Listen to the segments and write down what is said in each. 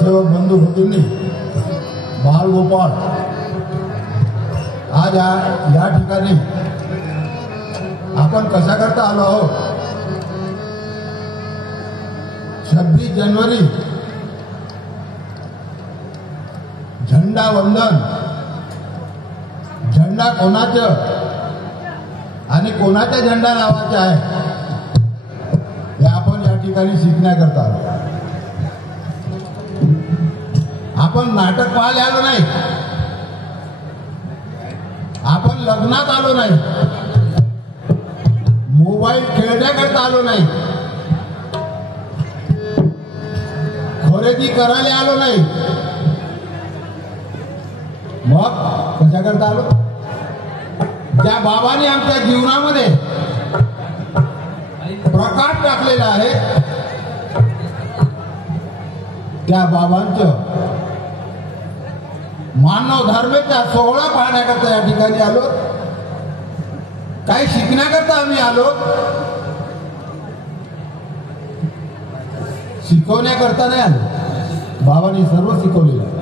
सेवक बंधू भगिनी बालगोपाळ आज या ठिकाणी आपण कशा करता आलो आहोत 26 जानेवारी झेंडा वंदन झेंडा कोणाचं आणि कोणाचा झेंडा लावायचा आहे हे आपण या ठिकाणी शिकण्याकरता आलो. आपण नाटक पाहायला आलो नाही, आपण लग्नात आलो नाही, मोबाईल खेळण्याकरता आलो नाही, खरेदी करायला आलो नाही, मग कशाकरता आलो? ज्या बाबांनी आमच्या जीवनामध्ये प्रकाश टाकलेला आहे त्या बाबांचं मानव धर्माचा सोहळा पाहण्याकरता या ठिकाणी आलो. काही शिकण्याकरता आम्ही आलो, शिकवण्याकरता नाही आलो. बाबांनी सर्व शिकवलेलं आहे.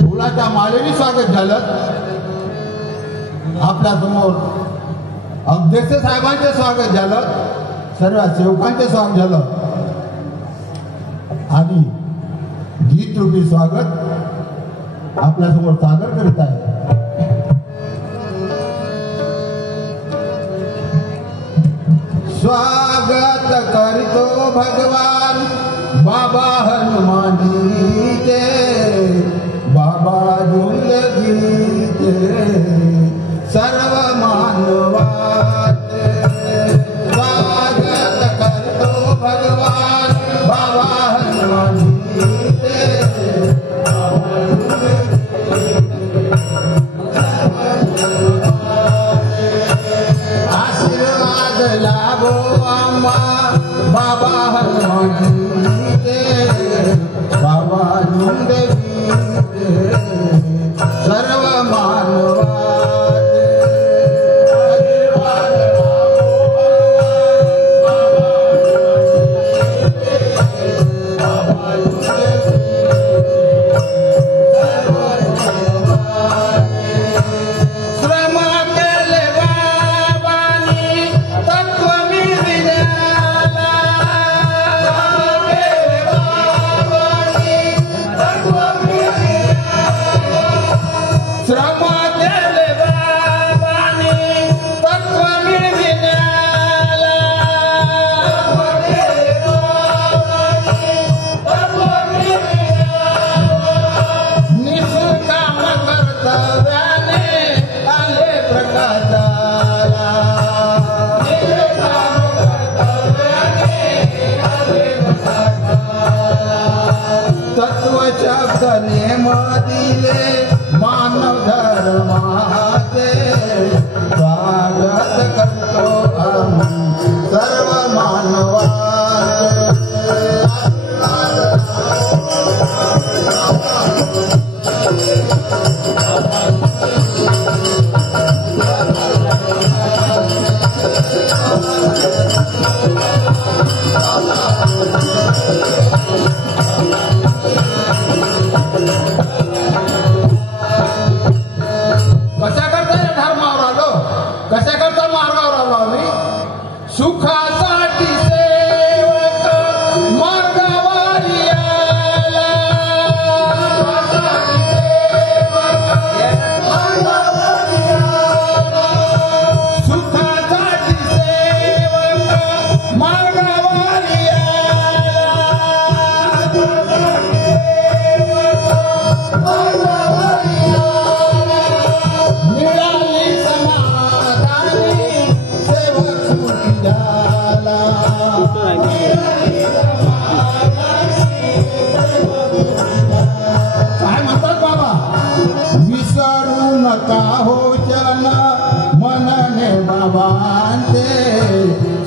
फुलाच्या माळेने स्वागत झालं. आपल्या समोर अध्यक्ष साहेबांचे स्वागत झालं, सर्व सेवकांचे स्वागत झालं आणि गीत रूपी स्वागत आपल्या समोर सादर करीत आहे. स्वागत करतो भगवान बाबा हनुमानजीचे, बाबा जिंदगीचे सर्व मानवाचे. स्वागत करतो भगवान बाबा हनुमानजीचे, आशीर्वाद लाभो आम्हा बाबा हनुमानजीचे, बाबा जिंदगीचे सर्व मानवाचे. आशीर्वाद लाभो भगवान बाबा हनुमानजीचे,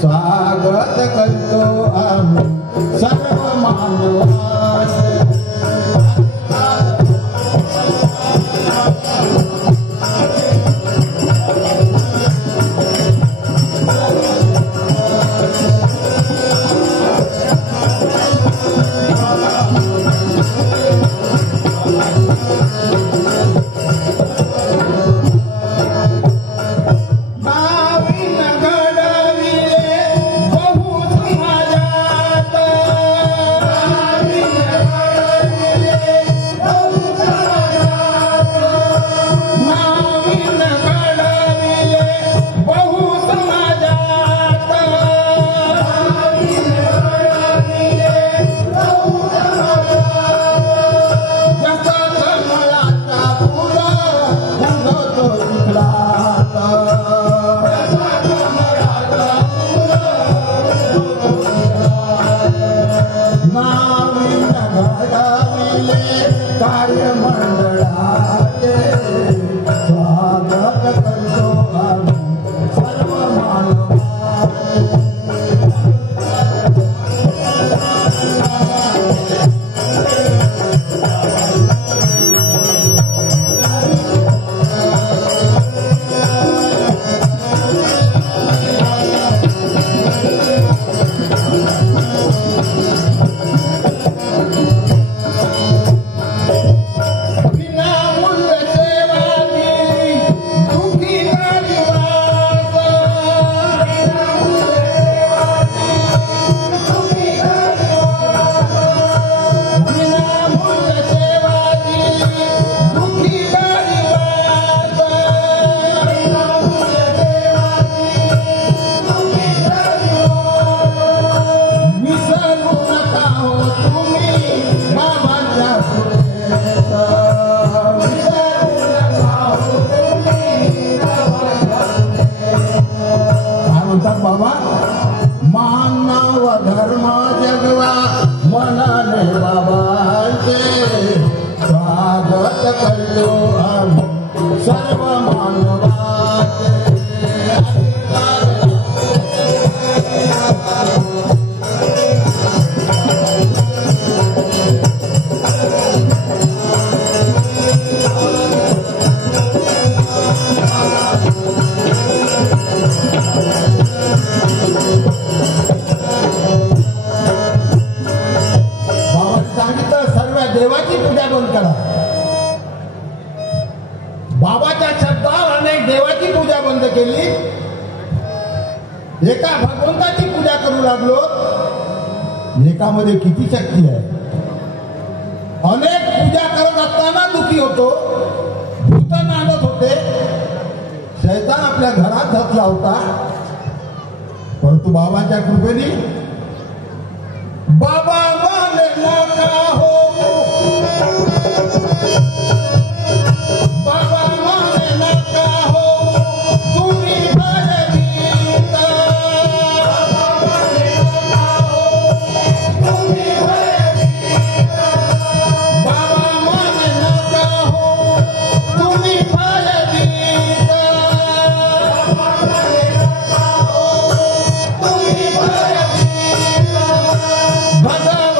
स्वागत करतो आम्ही सर्व मानवाचे. बाबा मानव धर्म जगवा मनाने बाबांचे स्वागत करतो आम्ही सर्व मानवाचे. देवाची पूजा बंद करा. बाबाच्या शब्दावर अनेक देवाची पूजा बंद केली. एका भगवंताची पूजा करू लागलो. एकामध्ये किती शक्ती आहे. अनेक पूजा करत असताना दुखी होतो. भूत नांदत होते. शैतान आपल्या घरात धसला होता. परंतु बाबाच्या कृपेने बाबा माने नका हो. बाबा माने नका हो तुम्ही भयभीत. बाबा माने नका हो तुम्ही भयभीत. भगवान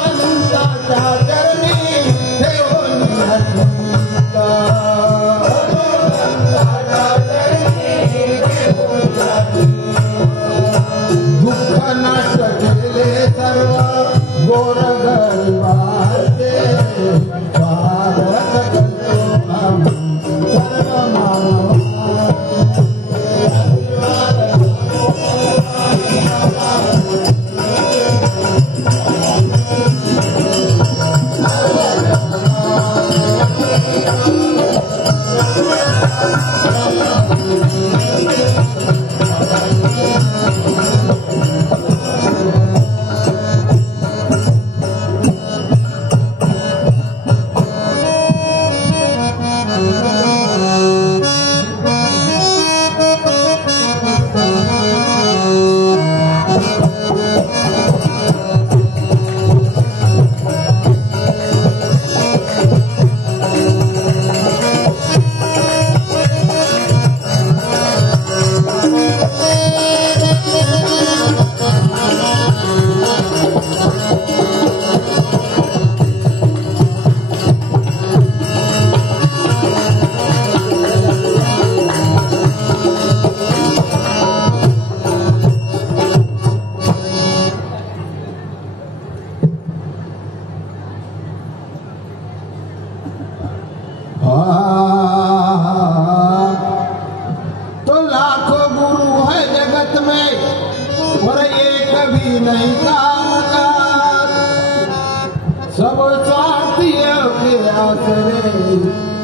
सब स्वार्थी के आसरे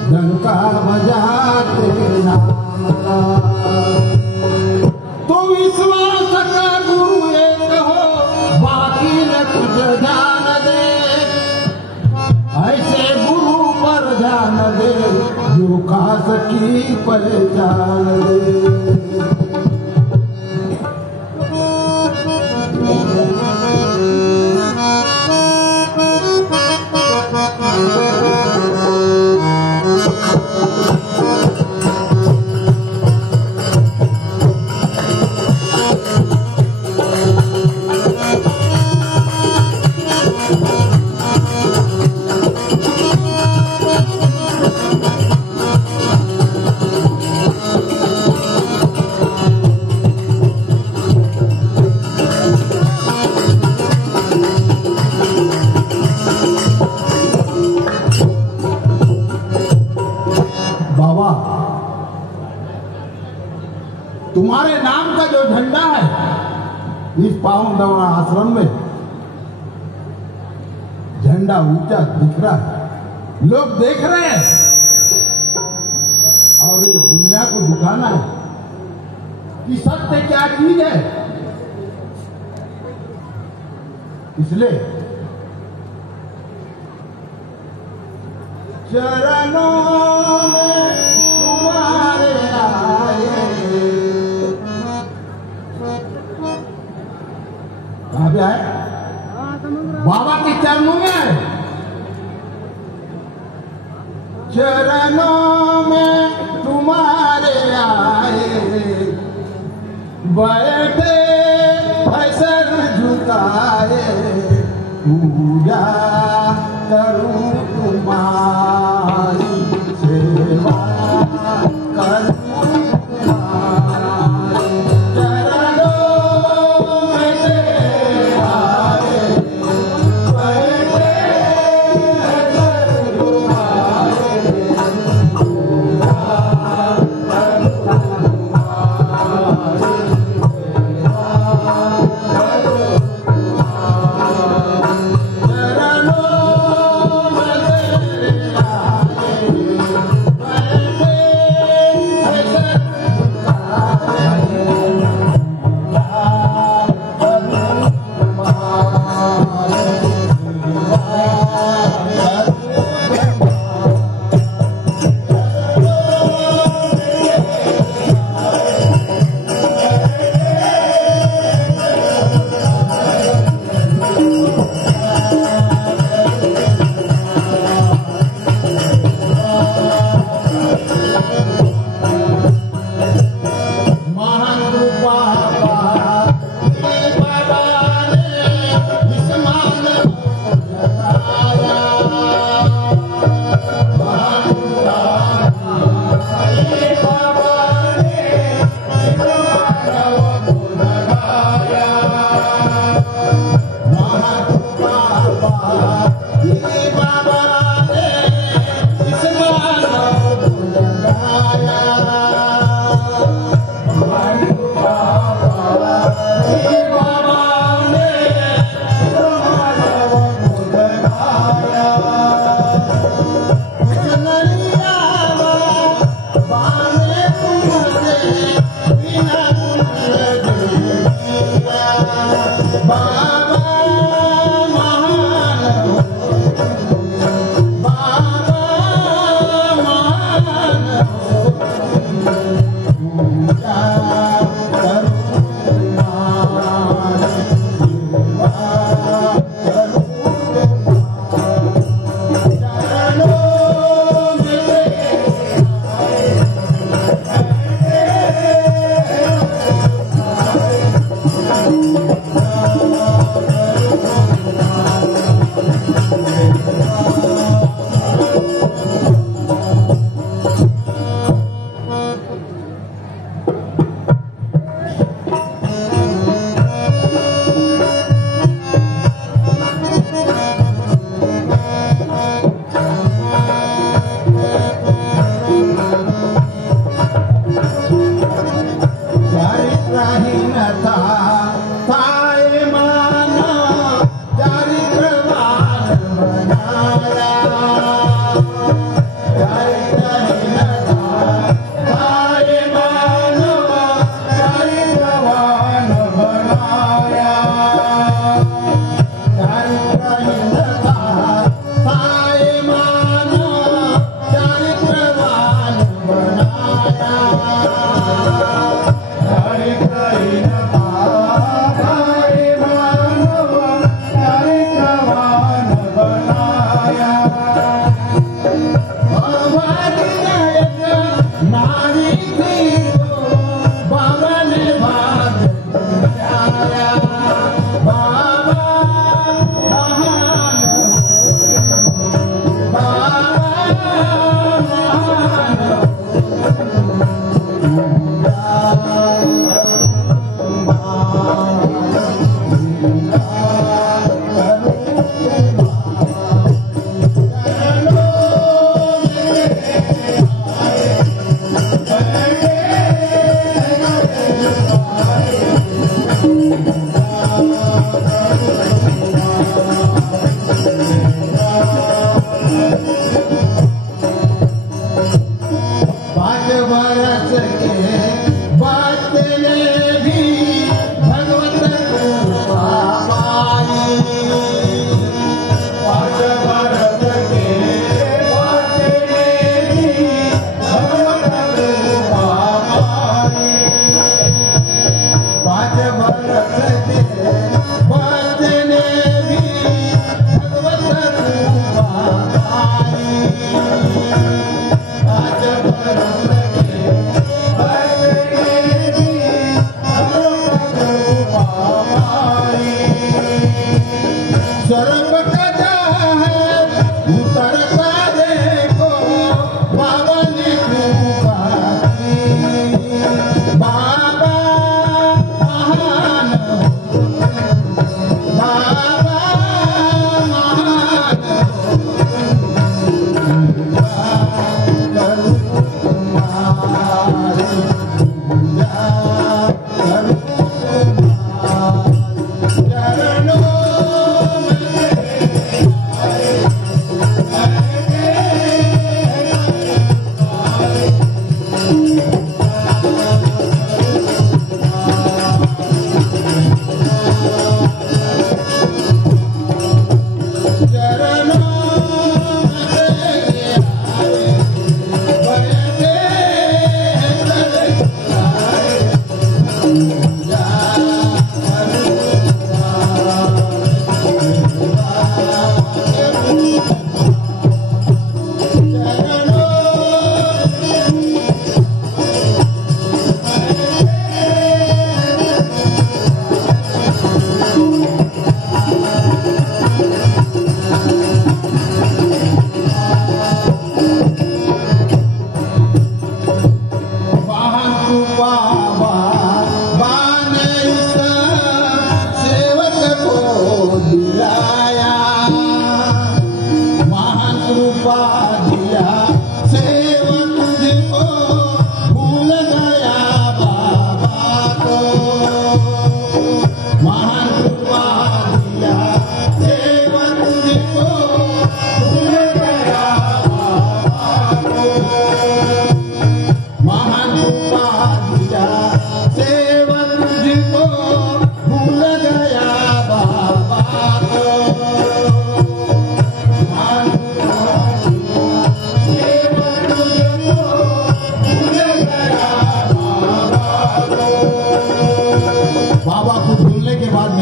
डंका बजाते नाम का। तो विश्वास का गुरु एक हो, बाकी न कुछ ध्यान दे। ऐसे गुरु पर ध्यान दे जो खास की पहचान दे। तुम्हारे नाम का जो झंडा है इस पावन दवा आश्रम में, झंडा ऊंचा दिख रहा है, लोग देख रहे हैं और ये दुनिया को दिखाना है कि सत्य क्या चीज है। इसलिए चरणों में तुम्हारे आए। कहाँ पे आए? बाबा के चरणों में आए। चरणों में तुम्हारे आए, बैठे सर झुकाए, पूजा करूं तुम्हारी, सेवा करूं शर्म कजा है उतर का देखो बाबा ने कृपा की बाबा महान बाबा महान करूं तुम्हारी पूजा करूं चरणों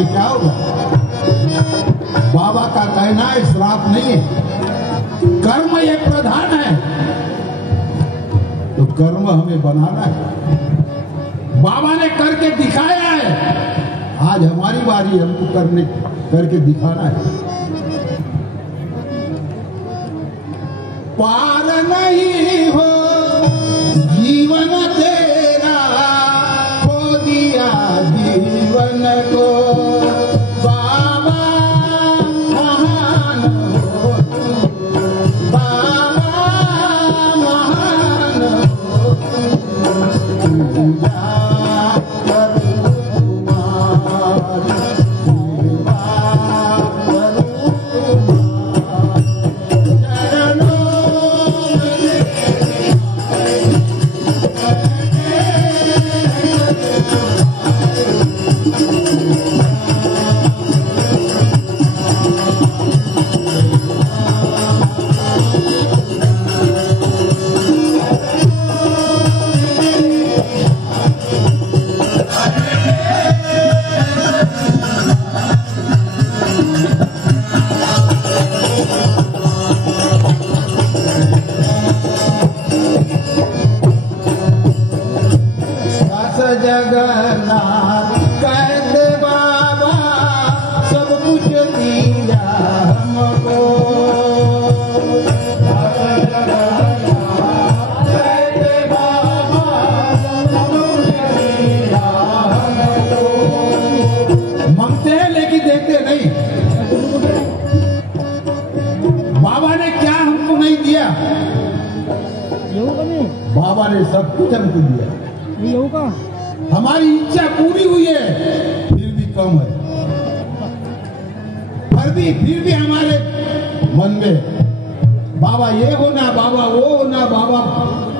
क्या होगा? बाबा का कहना है श्राप नहीं है, कर्म ये प्रधान है, तो कर्म हमें बनाना है। बाबा ने करके दिखाया है, आज हमारी बारी हमको करके दिखाना है। पार नहीं हो जीवन तेरा, खो दिया जीवन को, बाबा महान हो बाबा महान हो, पूजा करूं तुम्हारी, सेवा करूं तुम्हारी, चरणों जगन्नाथ कहते बाबा सब कुछ दिया हमको, कहते बाबा सब कुछ दिया हमको, मांगते हैं लेकिन देते नहीं। बाबा ने क्या हमको नहीं दिया? बाबा ने सब कुछ हमको दिया। हमारी इच्छा पूरी हुई है, फिर भी कम है, फिर भी हमारे मन में बाबा ये होना, बाबा वो होना, बाबा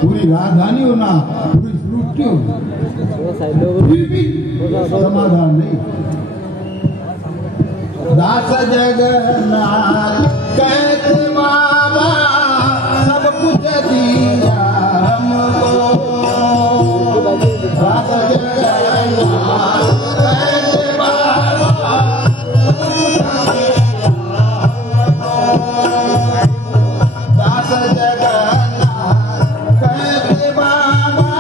पूरी राजधानी होना, पूरी सृष्टि होना, फिर भी समाधान नहीं। दास जगन्नाथ कहते बाबा सब कुछ दिया हमको, दास जगन्नाथ कहते बाबा दास जगन्नाथ कहते बाबा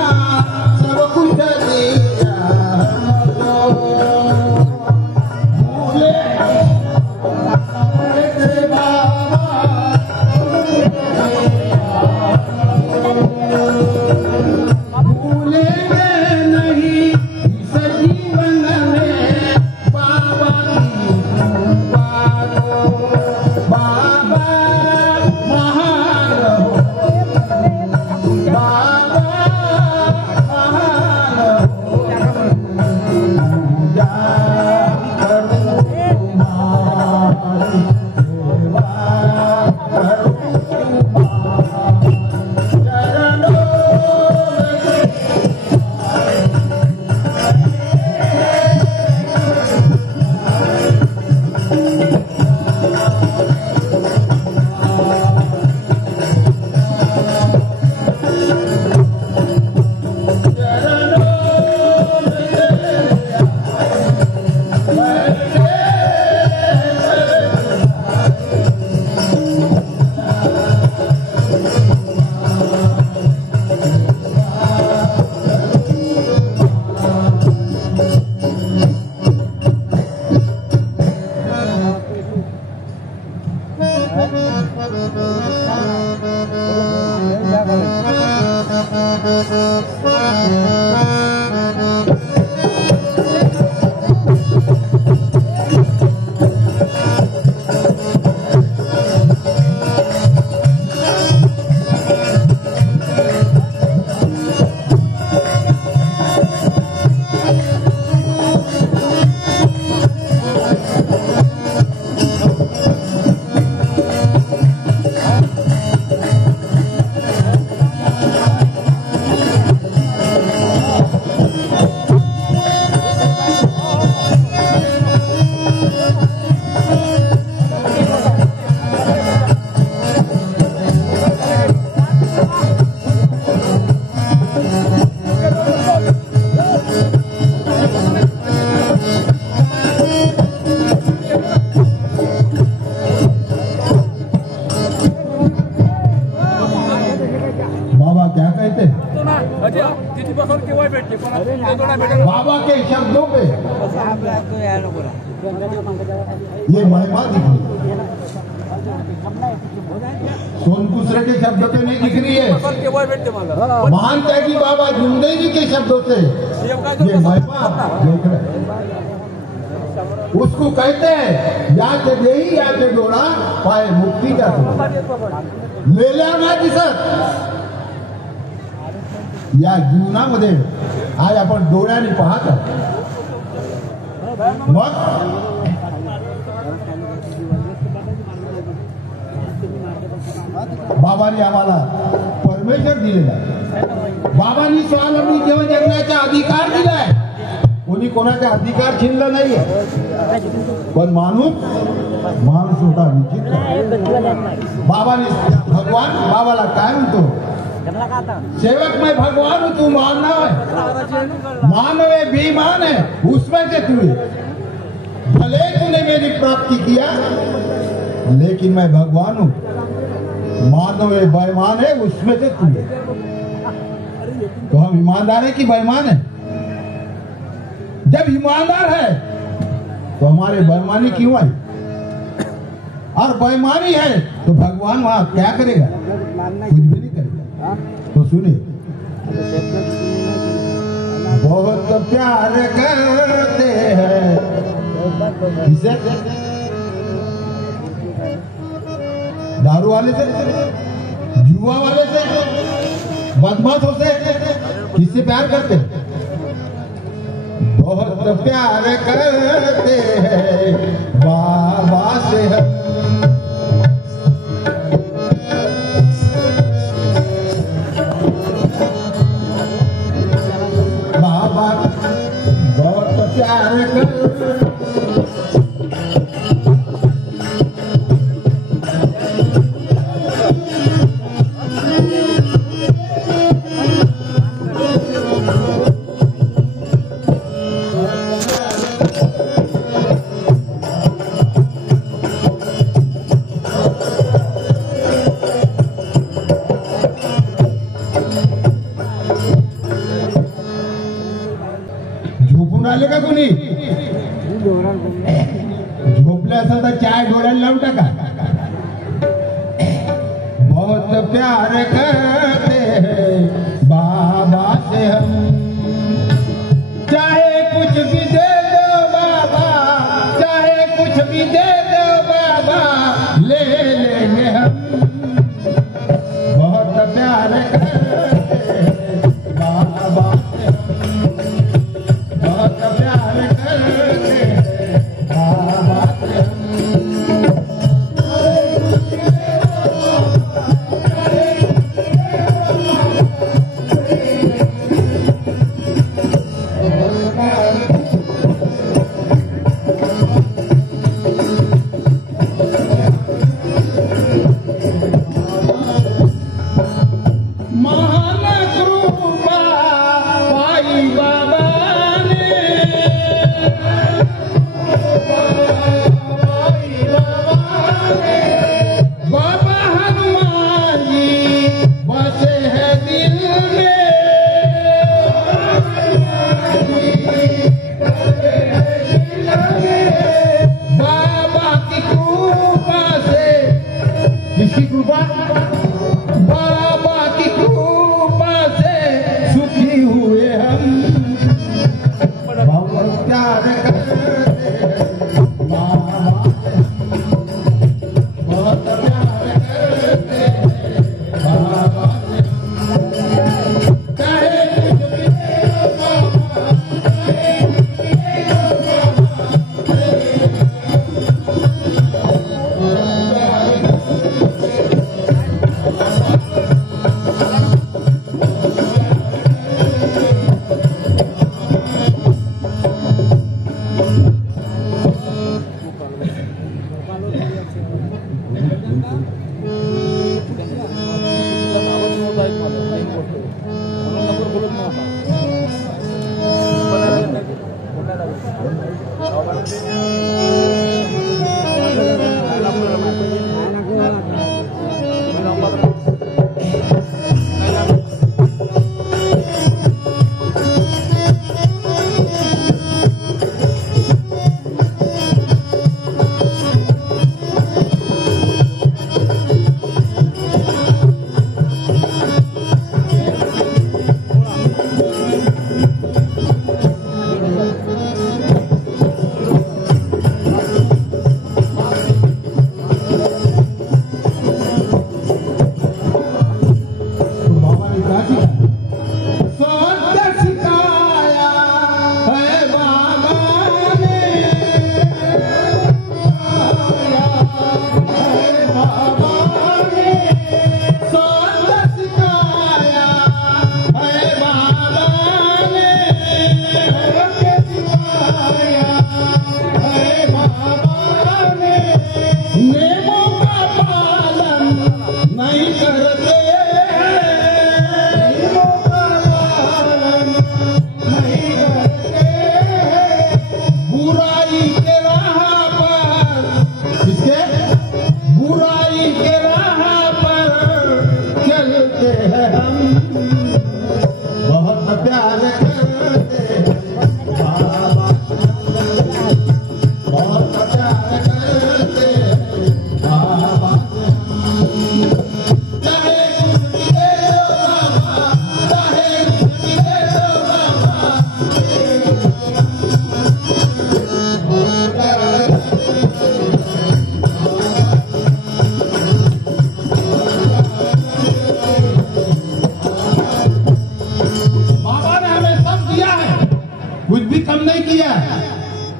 सब कुछ दिया हमको, भूले बाबा के शब्दों पे ये महिमा दिखी, सोनकुसरे के शब्दों पे नहीं दिख रही है। मानते हैं कि बाबा जुमदे जी के शब्दों से ये महिमा देख रहे। उसको कहते हैं या के देही या के डोळा पाए मुक्ती का ले ना दिसत या जीवनामध्ये आज आपण डोळ्याने पाहत आहोत। मग बाबांनी आम्हाला परमेश्वर दिलेला आहे। बाबांनी स्वावलंबी जीवन जगण्याचा अधिकार दिलाय। कोणी कोणाचा अधिकार छीनला नाहीये, पण माणूस होता निश्चित। बाबांनी भगवान बाबाला काय म्हणतो, सेवक मैं भगवान हूं, तू मानव है, मानव है बेईमान है, उसमें से तू है। भले तूने मेरी प्राप्ति किया लेकिन मैं भगवान हूं, मानव है बेईमान है, उसमें से तू है। तो हम ईमानदार है कि बेईमान है? जब ईमानदार है तो हमारे बेईमानी क्यों आई? और बेईमानी है तो भगवान वहां क्या करेगा? कुछ भी नहीं करेगा। तो सुनिए, बहुत प्यार करते हैं किसे? दारू वाले से, जुआ वाले से, बदमाशों से। किससे प्यार करते हैं? बहुत प्यार करते हैं बाबा से हम। बाबा बहुत प्यार करते का कोणी झोपले असेल तर चाय डोळ्याला लावून टाका। बहुत प्यार करते हैं बाबा से हम, चाहे कुछ भी दे दो बाबा, चाहे कुछ भी दे दो बाबा, ले लेंगे हम। बहुत प्यार करते हैं बाबा से हम, बहुत प्यार करते हैं बाबा से।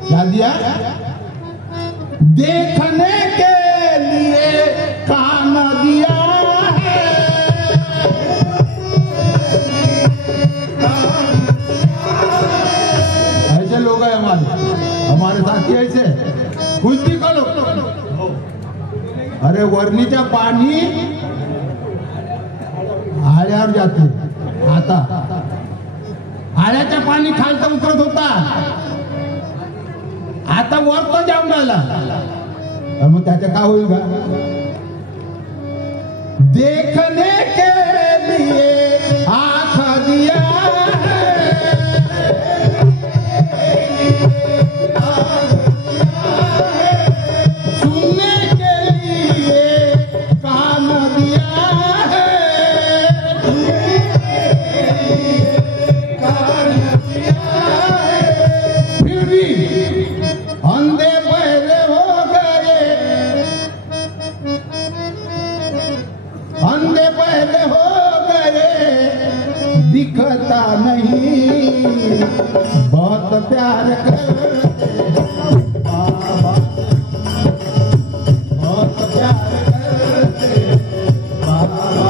क्या दिया? देखने के लिए कान दिया है। ऐसे लोग हैं हमारे साथी ऐसे कुछ भी करो। अरे वरणीच्या पाणी आळ्यावर जाते, आता आळ्याच्या पाणी खालतं उतरत होता, आता वर तो जाऊन आला, मग त्याच्या काय होईल का? देखने के लिए आँख दिया दिखता नहीं, बहुत प्यार करते बाबा, बहुत प्यार करते बाबा।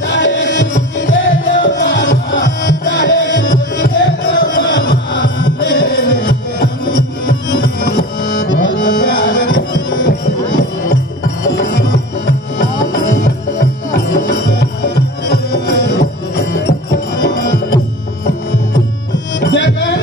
चाहे कुछ दे दो बाबा, चाहे कुछ दे दो बाबा, बहुत प्यार जगन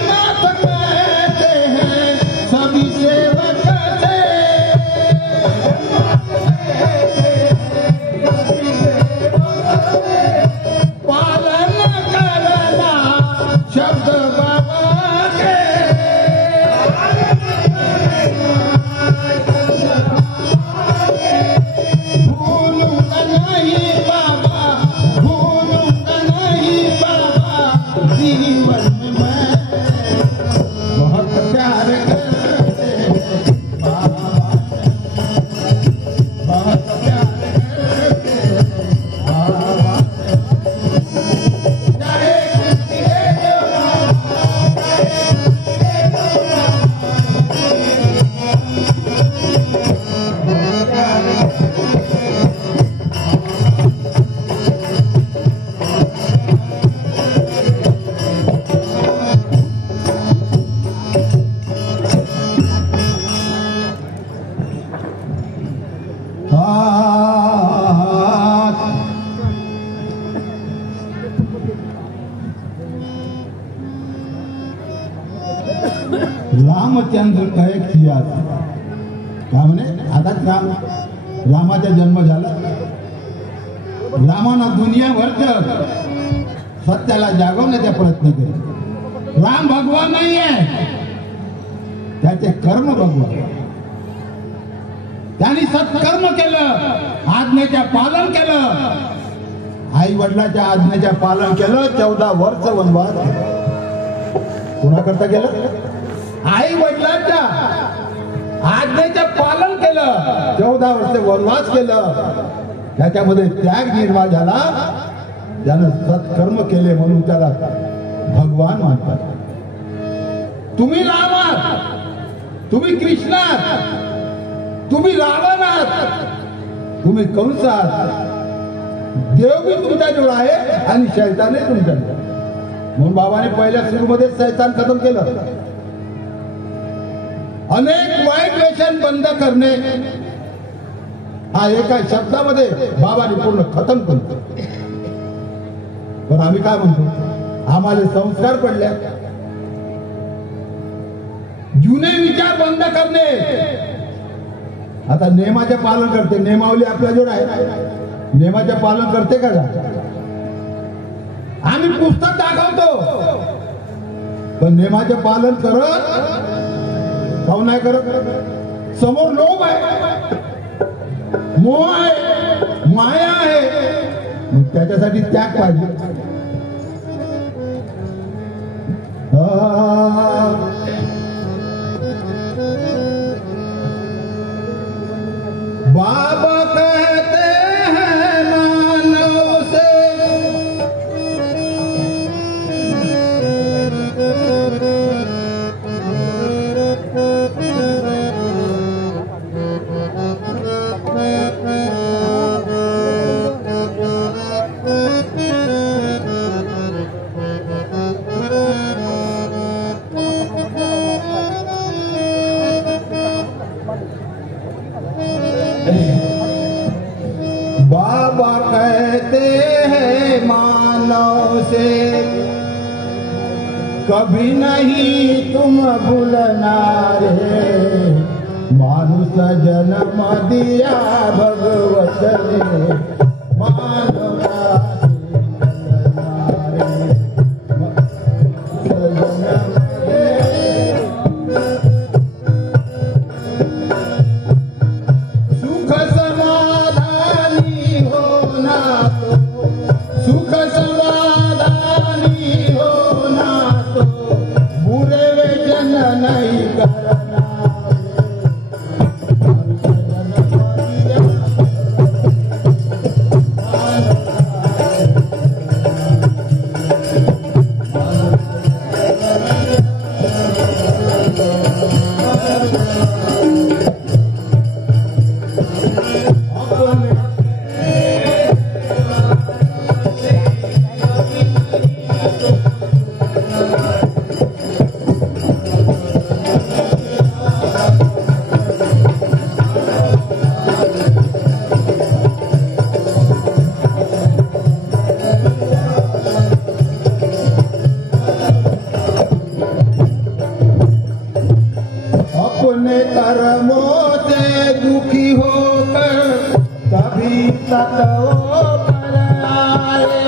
रामचंद्र कहे किया का म्हणे आता रामाचा जन्म झाला. रामानं दुनियाभरचं सत्याला जागवण्याचा प्रयत्न केला. राम भगवान नाही आहे, त्याचे कर्म भगवान. त्यांनी सत्कर्म केलं, आज्ञेचं पालन केलं, आई वडिलाच्या आज्ञेचं पालन केलं. 14 वर्ष वनवास कोणाकरता केलं? आई वडिलांच्या आज्ञेचं पालन केलं, 14 वर्ष वनवास केलं. त्याच्यामध्ये त्याग निर्माण झाला. ज्यानं सत्कर्म केले म्हणून त्याला भगवान मानतात. तुम्ही राम आहात, तुम्ही कृष्ण आहात, तुम्ही रावण आहात, तुम्ही कंस आहात. देव बी तुमच्याजवळ आहे आणि शैतानही तुमच्याजवळ. म्हणून बाबाने पहिल्या सुरूमध्ये शैतान खतम केलं. अनेक वाईट व्यसन बंद करणे हा एका शब्दामध्ये बाबाने पूर्ण खतम केलं. पण आम्ही काय म्हणतो, आम्हाला संस्कार पडले. जुने विचार बंद करणे. आता नियमाचे पालन करते, नियमावली आपल्याजवळ आहे, नियमाचे पालन करते का? आम्ही पुस्तक दाखवतो पण नियमाचे पालन करत काहून नाही करत? समोर लोभ आहे, मोह आहे, माया आहे, मग त्याच्यासाठी त्याग पाहिजे. बाबा कहते हैं मानव से बाबा कहते हैं मानव से कभी नहीं तुम भूलना रे. मानुष जन्म दिया भगवत ने, मानव कर्मों से दुखी होकर तभी तत्व पर आए,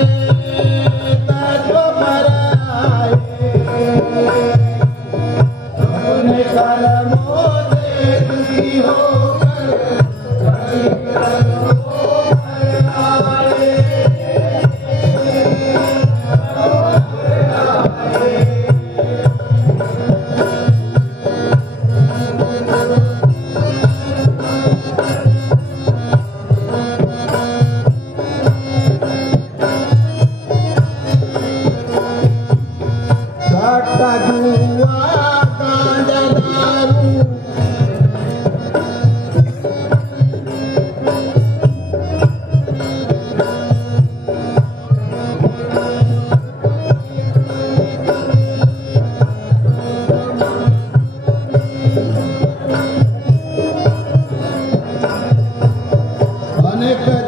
तत्व पर आए. अपने कर्मों से दुखी होकर तभी तत्व पर आए.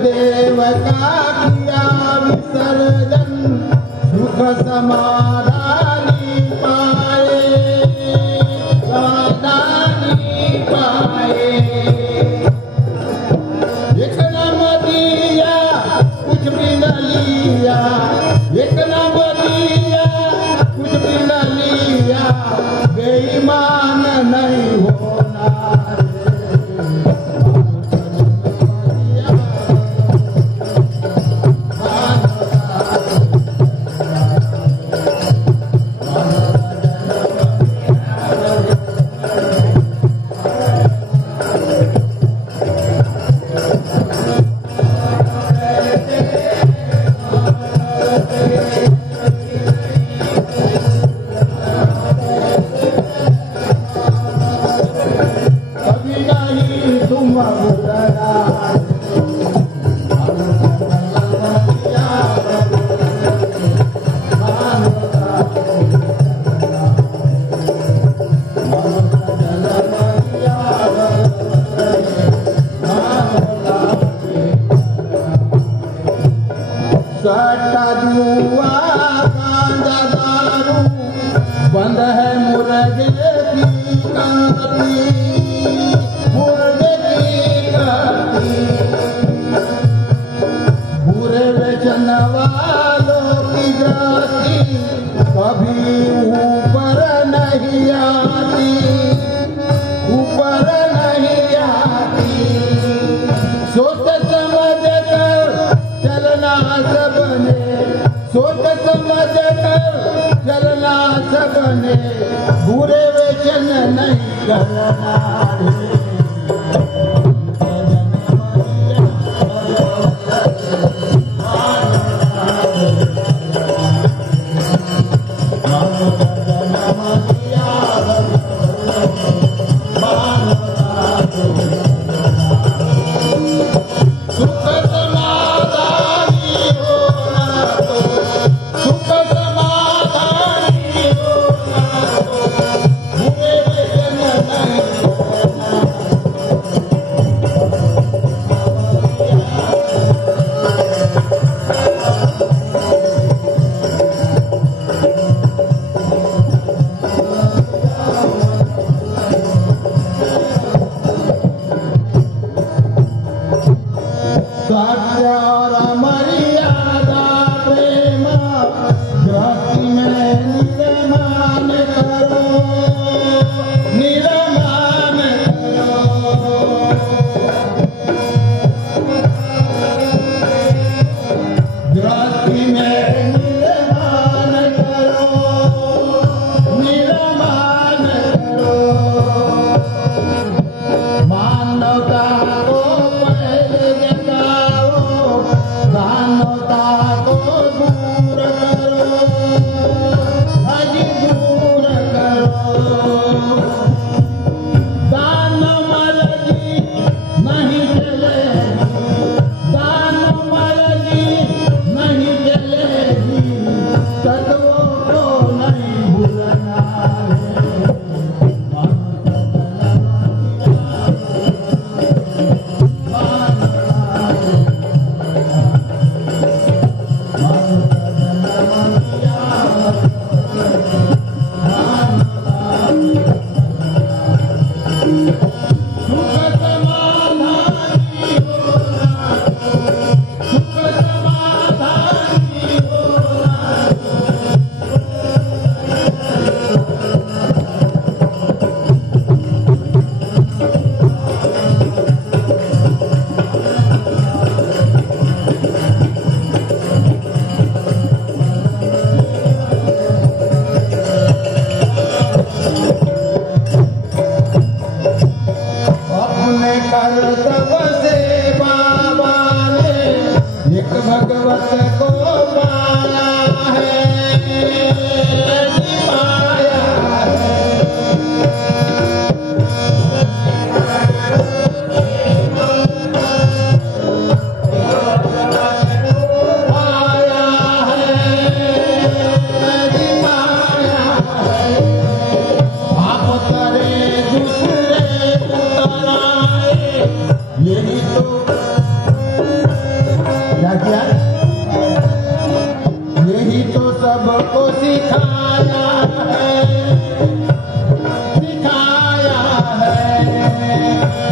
देव का किया विसर्जन, सुख समाधानी पाए. राधा एक नाम दिया कुछ भी न लिया, एक नाम दिया कुछ भी न लिया, बेईमान नहीं होना सट्टा जुआ गांजा दारू बंद है मुर्गे की कहानी, मुर्गे की कहानी, बुरे बेचन वालों की जाति कभी ऊपर नहीं आती, ऊपर नहीं आती। सोच समझ कर चलना सबने, सोच समझ कर चलना सबने, बुरे वेचन नहीं करना रे।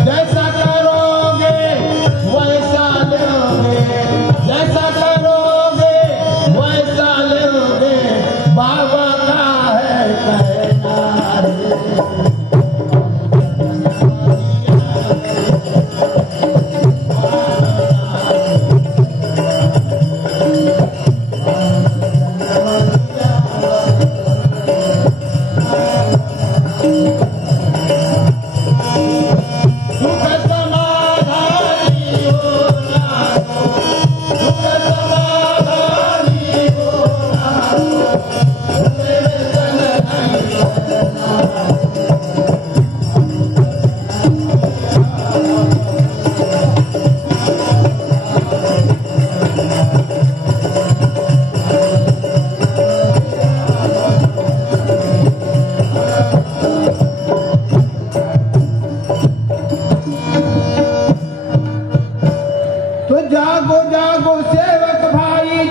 जैसा करोगे वैसा लोगे, जैसा करोगे वैसा लोगे, बाबा का है कहना रे। जागो जागो सेवक भाई,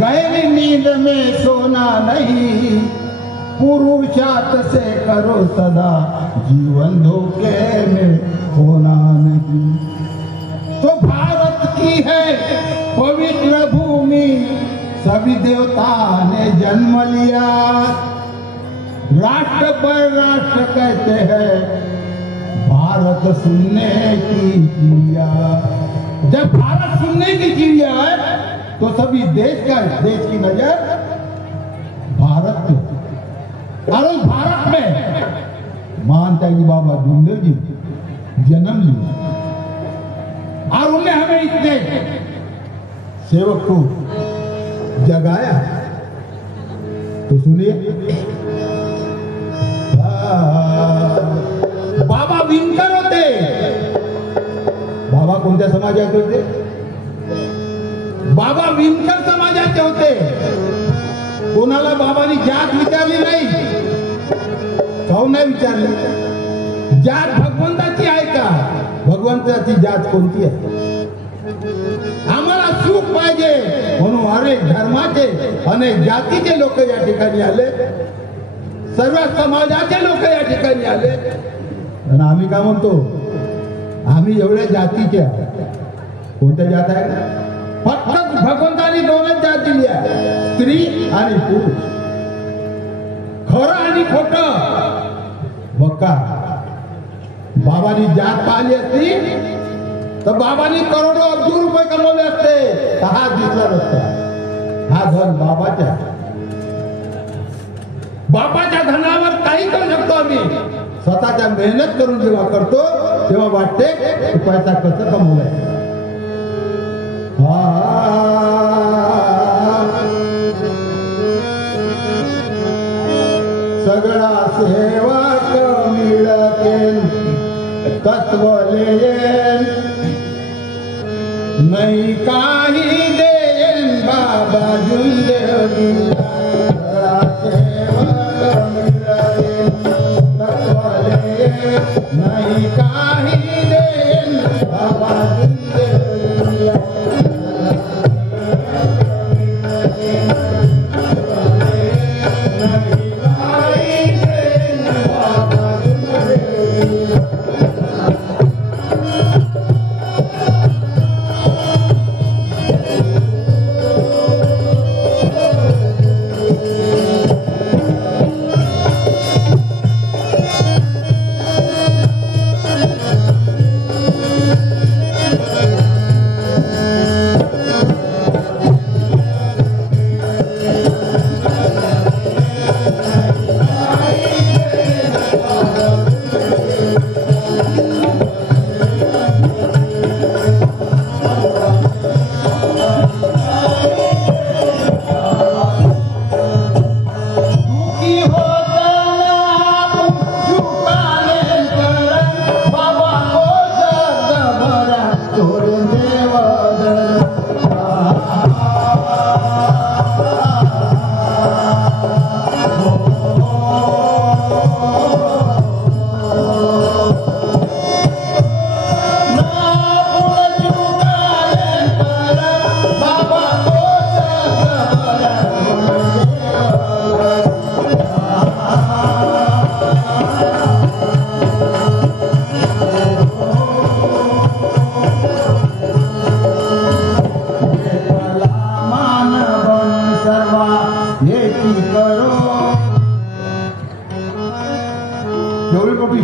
गहरी नींद में सोना नहीं, पुरुषार्थ से करो सदा, जीवन धोखे में होना नहीं। तो भारत की है पवित्र भूमि, सभी देवता ने जन्म लिया, राष्ट्र पर राष्ट्र कहते हैं, भारत सुनने की चिड़िया। जब भारत सुनने की चिड़िया है तो सभी देश की नजर भारत पे। और उस भारत में मानता है कि बाबा भीमदेव जी जन्म लिए और उन्हें हमें इतने सेवक को जगाया। तो सुनिए, बाबा विणकर होते। बाबा कोणत्या समाजाचे होते? बाबा विणकर समाजाचे होते। कोणाला बाबांनी जात विचारली नाही, काहून नाही विचारली? जात भगवंताची आहे का? भगवंताची जात कोणती आहे? आम्हाला सुख पाहिजे म्हणून अनेक धर्माचे अनेक जातीचे लोक या ठिकाणी आले, सर्व समाजाचे लोक या ठिकाणी आले। आणि आम्ही काय म्हणतो, आम्ही एवढ्या जातीच्या, कोणत्या जात आहे? फक्त भगवंतानी दोनच जात दिली आहे, स्त्री आणि पुरुष। खरं आणि खोटं बघा, बाबांनी जात पाहिली असती तर बाबांनी करोडो अब्ज रुपये कमवले असते, हा दिसला नसता। हा धन बाबाच्या, बाबाच्या धनावर काही करू शकतो आम्ही। स्वतःच्या मेहनत करून जेव्हा करतो तेव्हा वाटते पैसा कसं कमवलाय। सगळा सेवक मिळकेन, तत्व लेन, नाही काही देन बाबा जुंदेव दिला। नहीं काही देन बाबा जिंदगी दिला। नहीं काही देन बाबा जिंदगी दिला।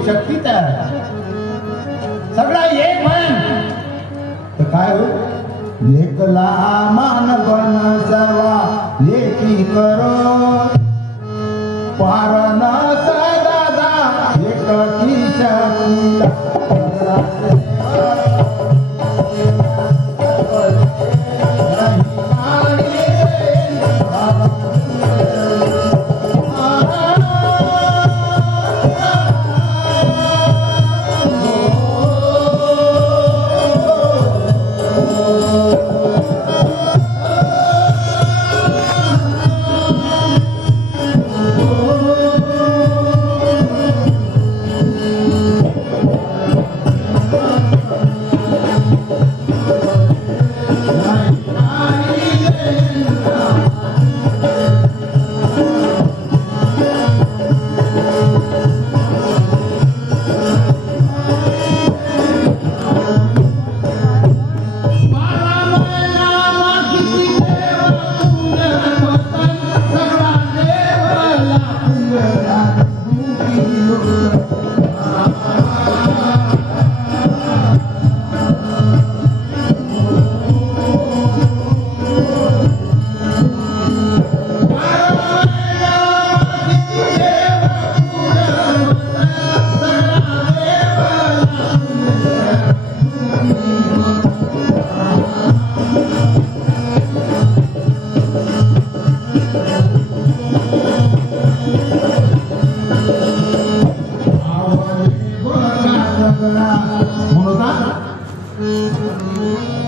शक्ती तयार आहे. सगळा एक म्हण तर काय हो, एकला मानवन सर्वा एकी करो पार न सदा एकटी शक्ती.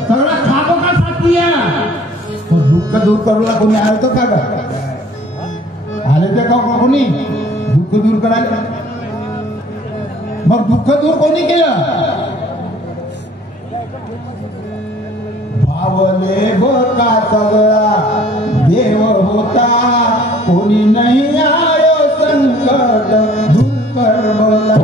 सगळा खातो का साथीया दुःख दूर करूला कोणी आलं का ग आले ते का कोणी दुःख दूर करायला मग दुःख दूर कोणी केलं भावले बका सगळा देव होता कोणी नाही आयो संकट दूर कर बोला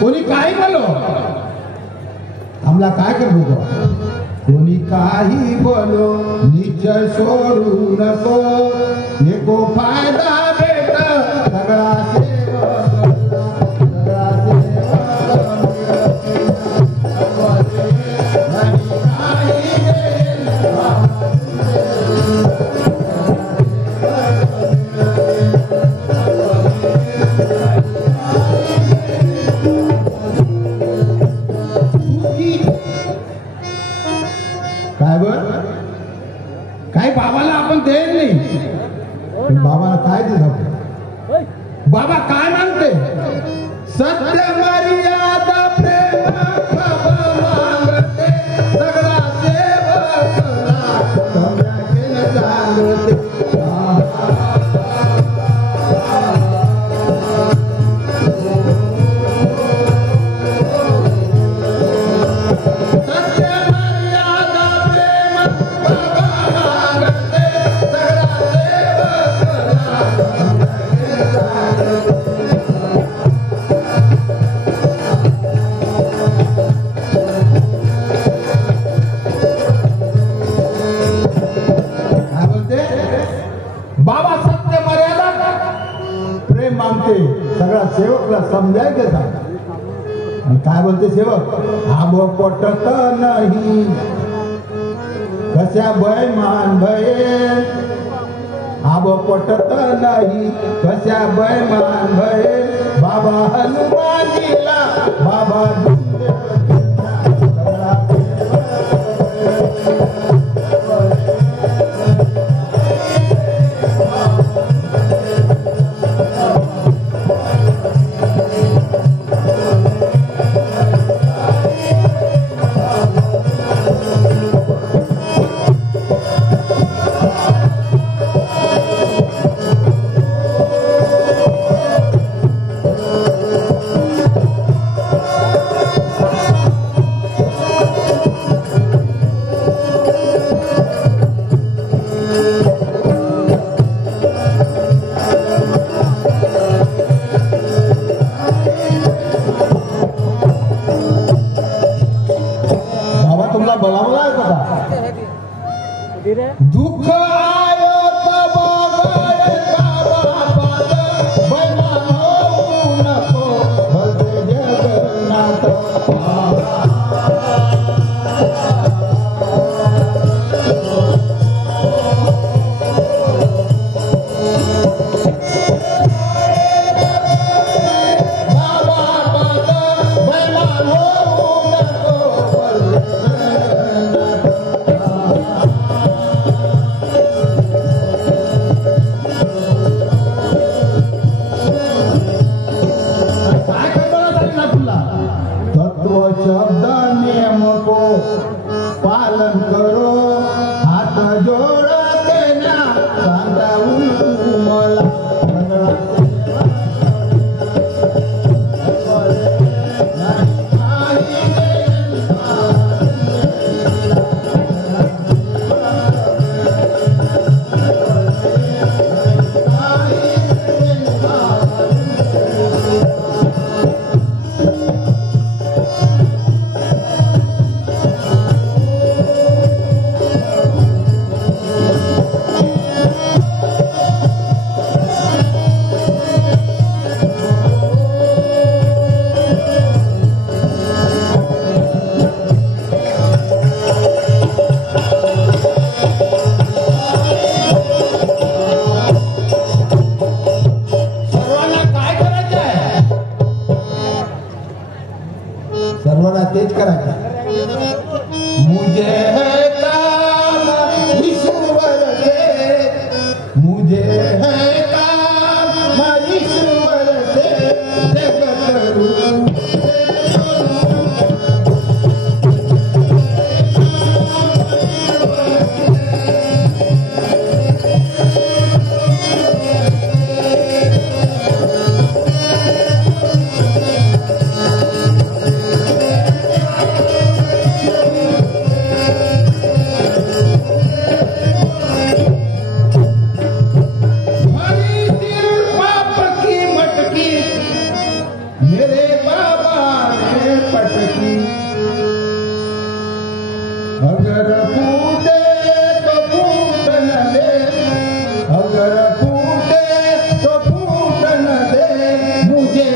कोणी काही बोलो आम्हाला काय कर बघ कोणी काही बोलो निश्चय सोडू नको एको फायदा भेट सगळा काय बर काय बाबाला आपण देत नाही बाबाला काय दे बाबा काय मानते सत्य मर्यादा प्रेम मागते सगळा सेवक चालते सगळा सेवकला समजायचं सांग काय बोलते सेवक आब पटत नाही कशा बैमान भये आब पटत नाही कशा बैमान भये बाबा हनुमानजीला बाबा दुःख आयो तब बाबा बैमान होऊ नको भजे जगन्नाथ शब्द नियम को पालन करो हात जोड़ देना सांगाऊन मला सर्वांना तेच करायचं मुझे है काम ईश्वर से मुझे है काम ईश्वर से जगत रूप अगर फूटे तो फूटन दे अगर फूटे तो फूटन दे मुझे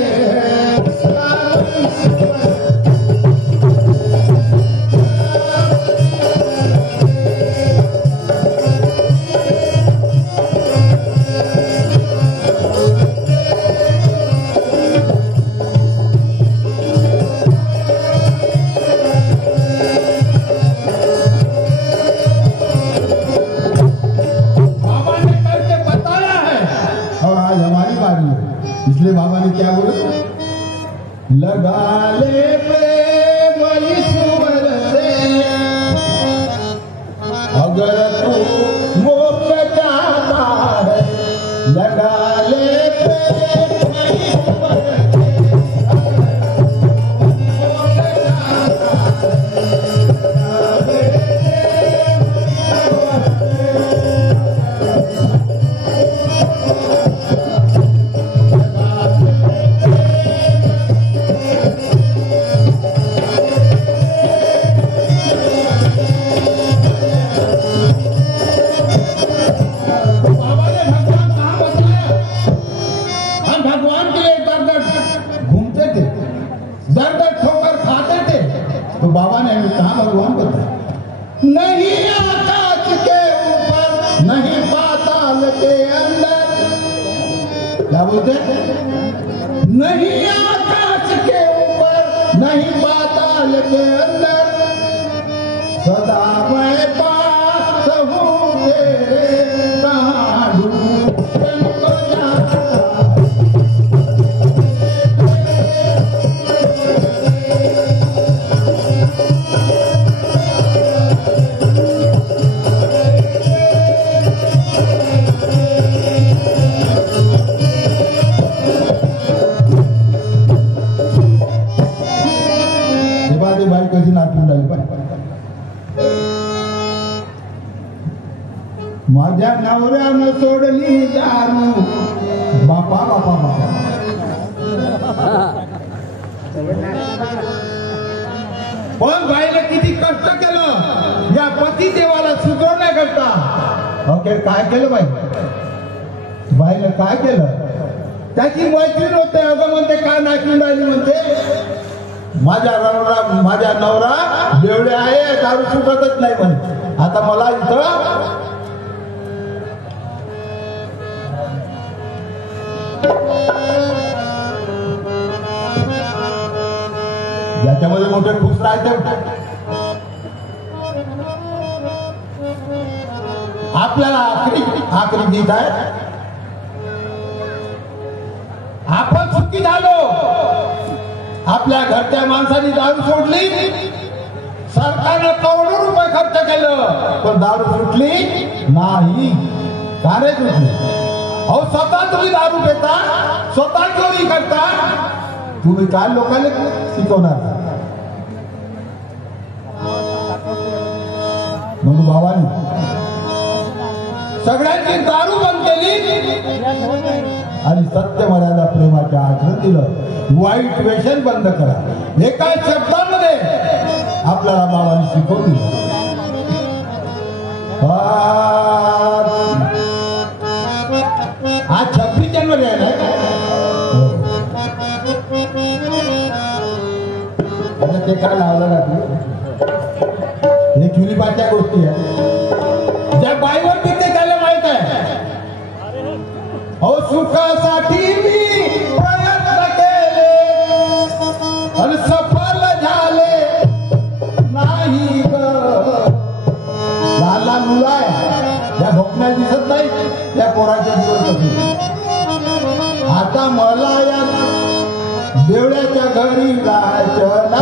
इसलिए बाबा ने क्या बोला लगा ले प्रेम ईश्वर से अगर तू मोक्ष चाहता है लगा ले प्रेम ईश्वर बाबा ने कहा भगवान बताया नहीं आकाश के ऊपर नहीं पाताल के अंदर क्या बोलते नहीं आकाश के ऊपर नहीं पाताल के अंदर, सदा मैं पास हूँ तेरे, कहाँ ढूंढूं तो जाना। बाई कशी नाचून राहिली पाहिजे. माझ्या नवऱ्यानं सोडली दारू, बापा बापा बापा. पण बाईने किती कष्ट केलं या पती देवाला सुधारण्याकरता. ओके, काय केलं बाईने काय केलं? त्याची मैत्रीण होते, अगं म्हणते काय नाचून राहिली म्हणते. माझा नवरा बेवडे आहे, दारू सुटतच नाही म्हणे. आता मला इथं याच्यामध्ये मोठे खुश राहायचे. आपल्याला आखरी गीत आहे. आपण चुकी झालो, आपल्या घरच्या माणसाने दारू सोडली, सरकारनं करोडो रुपये खर्च केलं, पण दारू सुटली नाही. का नाही सुटली? अहो स्वतः तुम्ही दारू पिता, स्वतः चोरी करता, तुम्ही काय लोकांना शिकवणार? म्हणून बाबांनी सगळ्यांची दारू बंद केली आणि सत्य मर्यादा प्रेमाच्या आचरण दिलं. वाईट व्यसन बंद करा. एका शब्दामध्ये आपल्याला बाबांनी शिकवली. आज 26 जानेवारी आहे ना, ते काय लावलं जाते, हे चुलीपाच्या गोष्टी आहे. ज्या बाईवर पिते त्याला माहित आहे. अहो सुखासाठी मी प्रयत्न केले आणि सफल झाले नाही ग. लहान लहान मुलं आहे, त्या भोकण्या दिसत नाही, त्या पोराच्या दिवस. आता मला या देवड्याच्या घरी जायचं ना.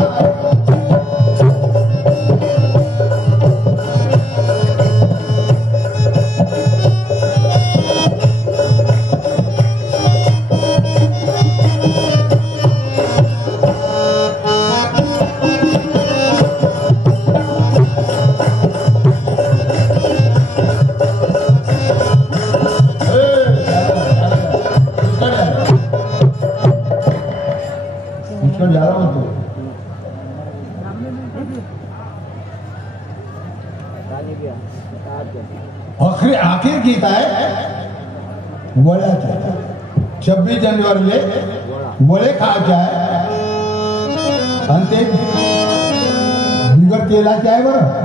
आखिर गीत आहे वळ्याचे. 26 जानेवारीला वळे खायचे आहे आणि ते बिगर तेलाचे आहे बरं.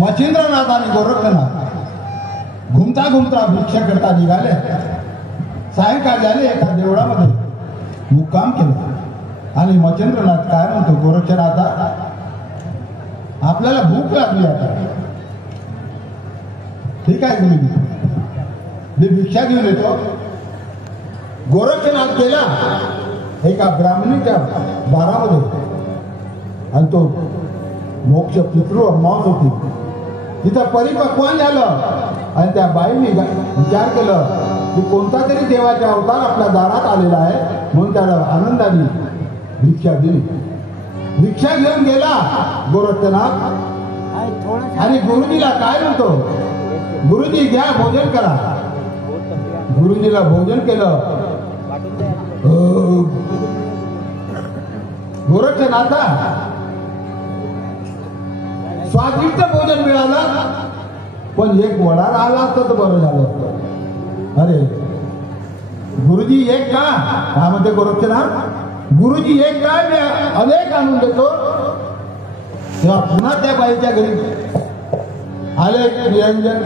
मच्छिंद्रनाथ आणि गोरखनाथ घुमता घुमता भिक्षा करता निघाले. सायंकाळ झाले, एका देवळामध्ये मुक्काम केला. आणि मच्छिंद्रनाथ काय म्हणतो, गोरक्षनाथा आपल्याला भूक लागली, आता ठीक आहे मी भिक्षा घेऊन येतो. गोरक्षनाथ गेला एका ब्राह्मणीच्या दारामध्ये आणि तो मोक्ष पितृ मांस होती तिथं परिपक्वान झालं. आणि त्या बाईने विचार केलं की कोणता तरी देवाचा अवतार आपल्या दारात आलेला आहे, म्हणून त्याला आनंदाने भिक्षा दिली. भिक्षा घेऊन गेला गोरक्षनाथ आणि गुरुजीला काय म्हणतो, गुरुजी घ्या भोजन करा. गुरुजीला भोजन केलं. गोरक्षनाथा स्वादिष्ट भोजन मिळालं, पण एक वडा राहिला असतं तर बरं झालं असतं. अरे गुरुजी एक का, काय म्हणते गोरक्षनाथ, गुरुजी एक काय मी अनेक आणून देतो. तेव्हा पुन्हा त्या बाईच्या घरी आले निरंजन.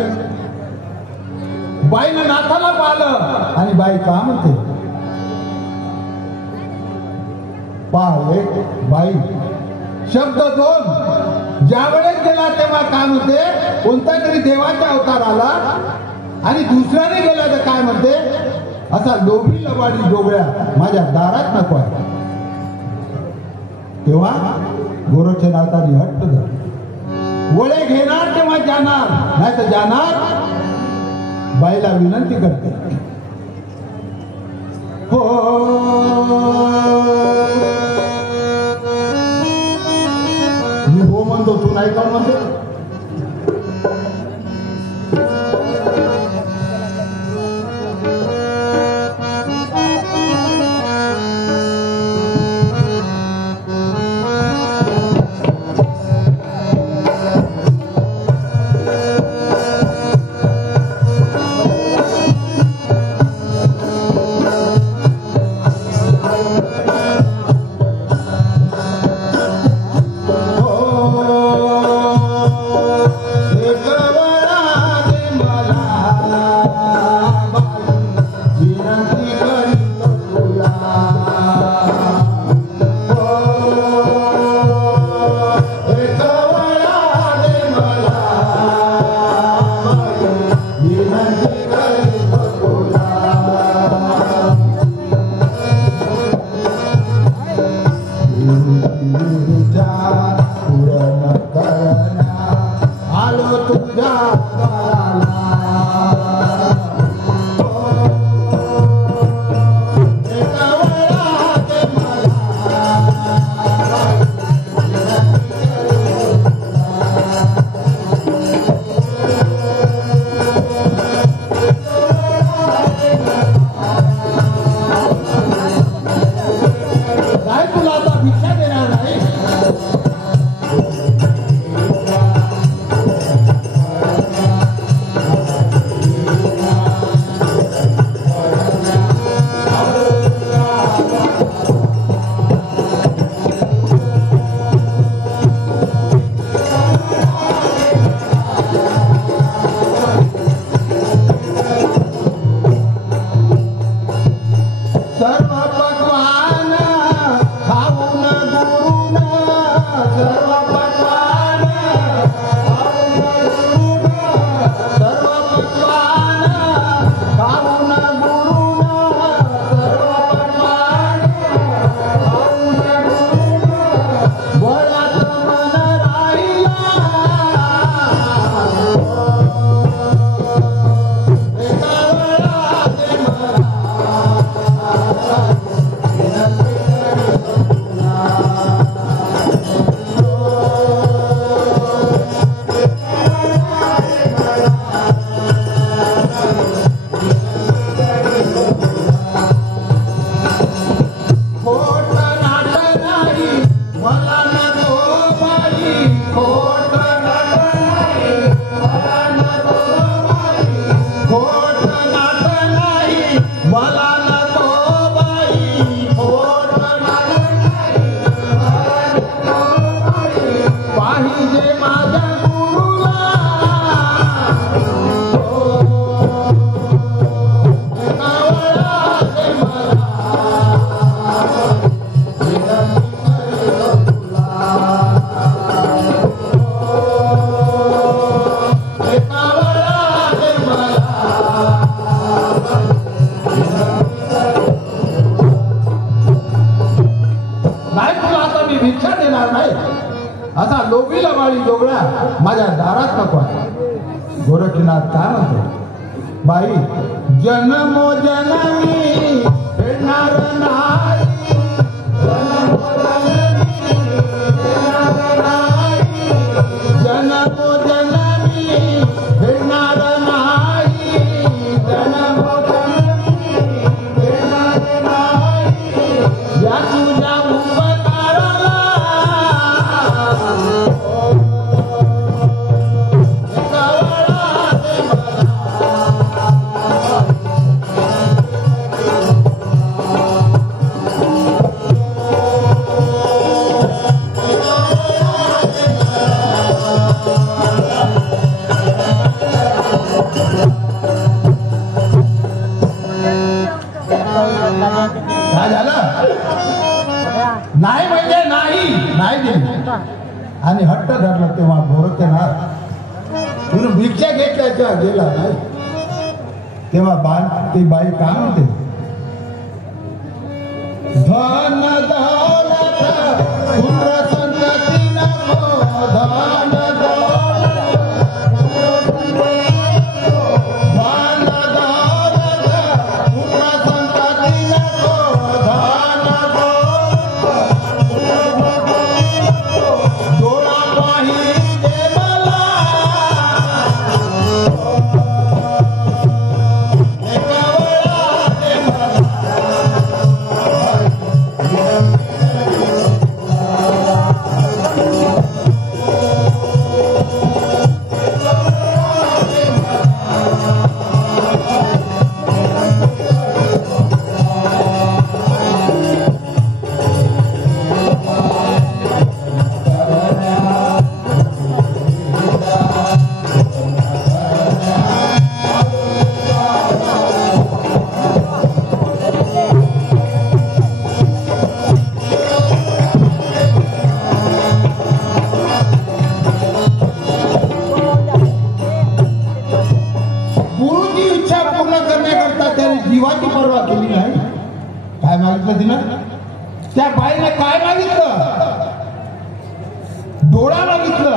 बाईनं नाथाला पाहिलं आणि बाई का म्हणते, बाई शब्द दोन. ज्या वेळेस गेला तेव्हा काय म्हणते, कोणता तरी देवाचा अवतार आला, आणि दुसऱ्याने गेला तर काय म्हणते, असा लोभी लबाडी जोगळ्या माझ्या दारात नको आहे. तेव्हा गोरक्षनाथाने हट्ट धरला, वळे घेणार तेव्हा जाणार, नाही तर जाणार. बाईला विनंती करते, हो मी हो म्हणतो, तू नाही का म्हणतो. असा लोभीला वाळी जोगळा माझ्या दारात नको आहे. गोरक्षनाथ काय म्हणतो, बाई जन्मोजन्मी फेडणार नाही, जन्मोजन्मी फेडणार नाही, जन्मोजन्मी फेडणार नाही, या तुझ्या उपकाराला काय झालं? नाही म्हणजे नाही, नाही दिली आणि हट्ट धरला. तेव्हा गोरखनाथ तुम्ही भिक्षा घेतल्याच्या गेला नाही. तेव्हा ती बाई काय म्हणते, धन दौलत पुत्र संतती नको, धन जीवाची पर्वा केली नाही. काय मागितलं तिनं? त्या बाईने काय मागितलं? डोळा मागितलं.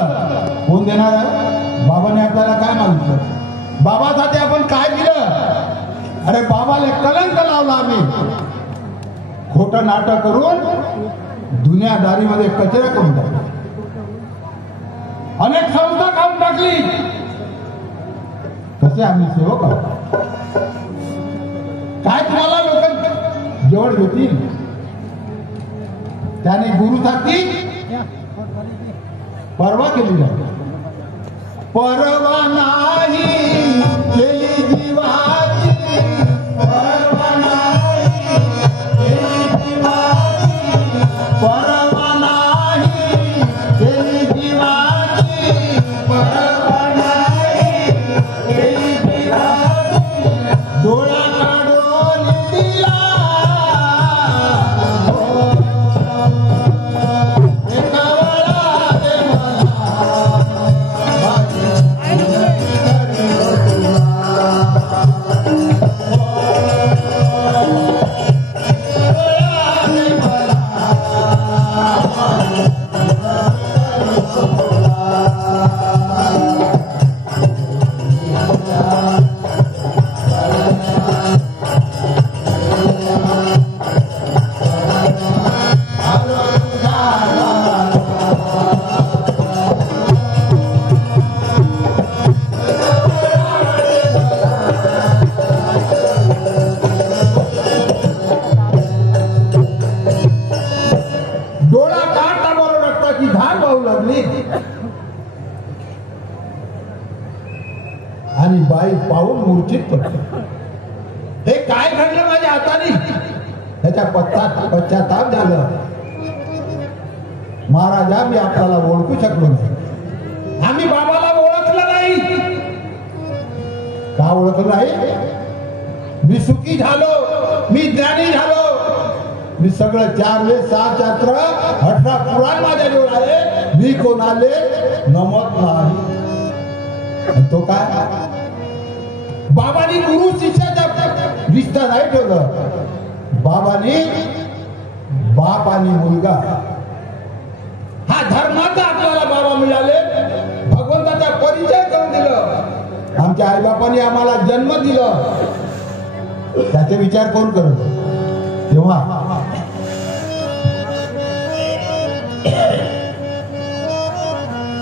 कोण देणार आहे? बाबाने आपल्याला काय मागितलं? बाबासाठी आपण काय दिलं? अरे बाबाला कलंक लावला आम्ही. खोटं नाटक करून दुनियादारीमध्ये कचरा करून टाकला. अनेक संस्था खाऊन टाकली. कसे आम्ही सेवक आहोत. काय तुम्हाला लोक जवळ घेतील? त्याने गुरुसाठी परवा केली नाही. परवा नाही केली जीवाची, परवा नाही केली जीवाची, परवा नाही केली जीवाची, परवा नाही केली जीवाची, डोळा आणि बाई पाहून मूर्छित पडते. हे काय घडलं माझ्या हाताने? त्याच्या पश्चाताप झालं. महाराजा मी आपल्याला ओळखू शकलो नाही. आम्ही बाबाला ओळखलं नाही. का ओळखलं नाही? मी सुखी झालो, मी ज्ञानी झालो, मी सगळं 4 वेद 6 शास्त्र 18 पुराण माझ्या जवळ आले. मी कोण आले नमत नाही. तो काय? बाबांनी गुरु शिष्याचा रिश्ता नाही ठेवलं. बाबांनी बाप आणि मुलगा हा धर्माचा आपल्याला बाबा मिळाले. भगवंताचा परिचय करून दिलं. आमच्या आईबापांनी आम्हाला जन्म दिलं त्याचे विचार कोण करत? तेव्हा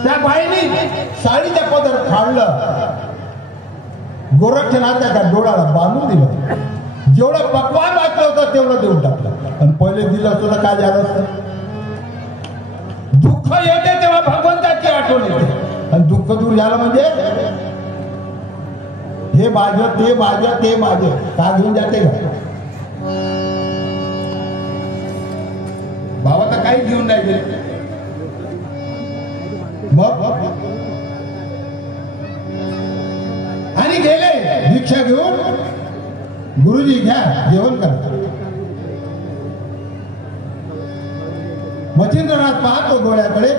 त्या बाईने साडीच्या पदर फाडलं, गोरक्षनाथच्या डोळ्याला बांधून दिलं. जेवढं पक्वान वाटलं होतं तेवढं देऊन टाकलं. आणि पहिले दिलं असतं तर काय झालं असतं? दुःख येते तेव्हा भगवंताची आठवण येते, आणि दुःख दूर झालं म्हणजे हे माझं ते माझं ते माझं का घेऊन जाते का? बाबा तर काही घेऊन नाही गेले. मग आणि गेले दीक्षा घेऊन, गुरुजी घ्या जेवण करा. मच्छिंद्रनाथ पाहतो डोळ्याकडे,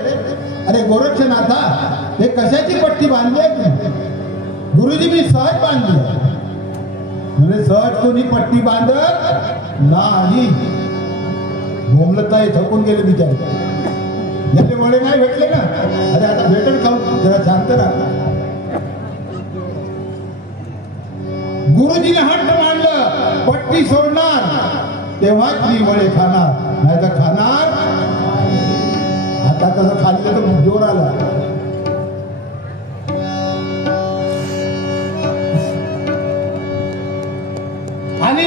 अरे गोरक्षनाथा हे कशाची पट्टी बांधली आहे? गुरुजी मी सहज बांधली. म्हणजे सहज कोणी पट्टी बांधत नाही. घोमलत नाही, थकून गेले बिचारे. याचे वडे नाही भेटले ना, अरे आता भेटेल खाऊ, जरा शांत राहा. गुरुजीने हट्ट मांडलं, पट्टी सोडणार तेव्हाच मी वडे खाणार, नाही तर खाणार. आता तसं खाल्लं तर जोर आला. आणि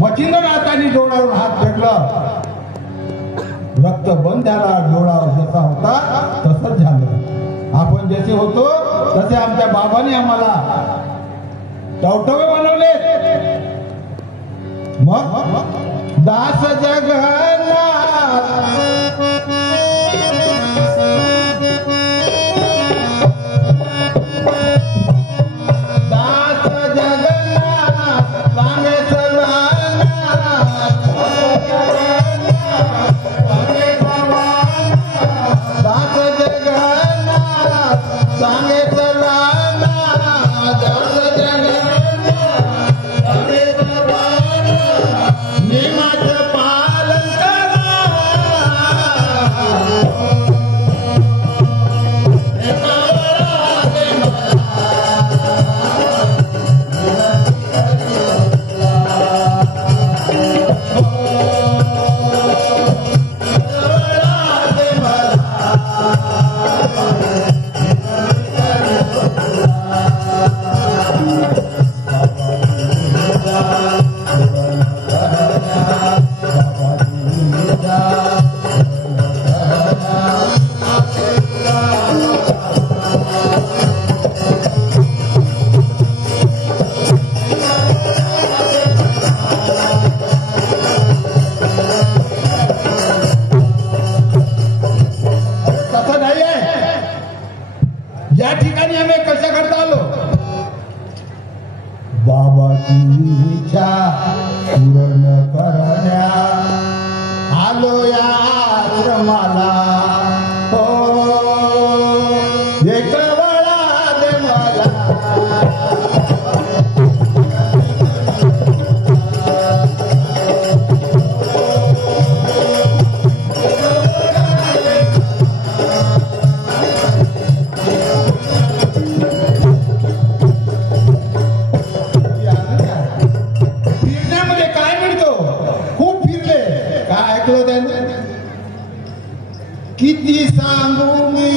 मच्छिंद्रनाथांनी डोळ्यावर हात फेकला, रक्त बंद झाला. डोळा जसा होता तसंच झालं. आपण जसे होतो तसे आमच्या बाबांनी आम्हाला टवटवे बनवले. मग दास जगन्नाथ किती सांगू मी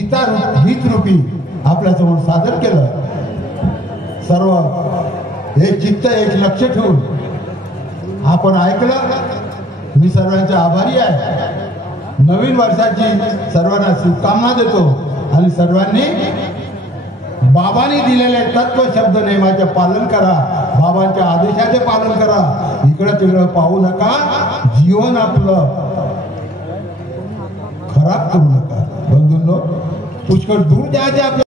गीत रूपी आपल्यासमोर सादर केलं. सर्व एक चित्त एक लक्ष ठेवून आपण ऐकलं. मी सर्वांचे आभारी आहे. नवीन वर्षाची सर्वांना शुभकामना देतो आणि सर्वांनी बाबांनी दिलेले तत्व शब्द नियमाचे पालन करा. बाबांच्या आदेशाचे पालन करा. इकडं तिकडं पाहू नका. जीवन आपलं खराब करू नका. बंधूंनो, पुष्कळ दूर जायचे आपल्या